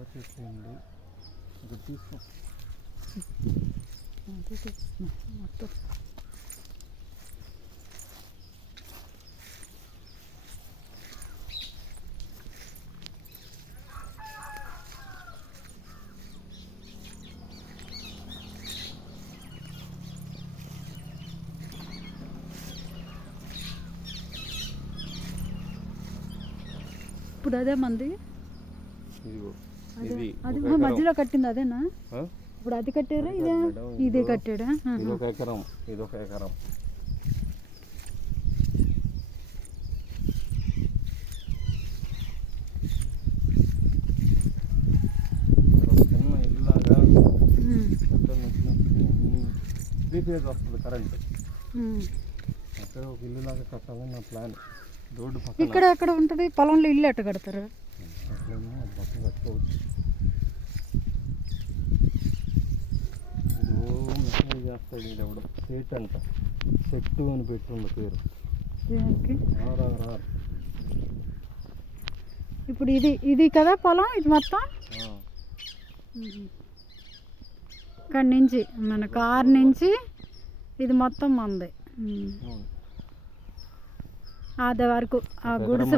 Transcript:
వచ్చేసేయండి. ఇది తీసుకో. మొత్తం ఇప్పుడు అదే మంది ఇదిగో అదే ఇది అది ఒక ఎకరం. మధ్యలో కట్టింది అదేనా? ఆ? ఇప్పుడు అది కట్టారా ఇదే మేడం, ఇదే ఇదిగో కట్టాడా? ఇది ఒక ఎకరం, ఇది ఒక ఎకరం. చిన్న ఇల్లులాగా త్రీ ఫేజ్ వస్తుంది కరెంట్. అక్కడ ఒక ఇల్లులాగా కట్టాలని నా ప్లాన్. రోడ్డు పక్కన ఇక్కడ ఎక్కడ ఉంటుంది పొలంలో ఇల్లు ఎట్ట కడతారు? అట్లనే పక్కన కట్టుకోవచ్చు. ఇది మెసేజ్ చేస్తాడు వీడెవడు, సెట్ అంట, సెట్టు అని పెట్టుండు పేరు. దేనికి? RRR. ఇప్పుడు ఇది కదా పొలం, ఇది మొత్తం ఇక్కడ నుంచి మన కారు నుంచి ఇది మొత్తం మంది. అది వరకు ఆ గుడిసె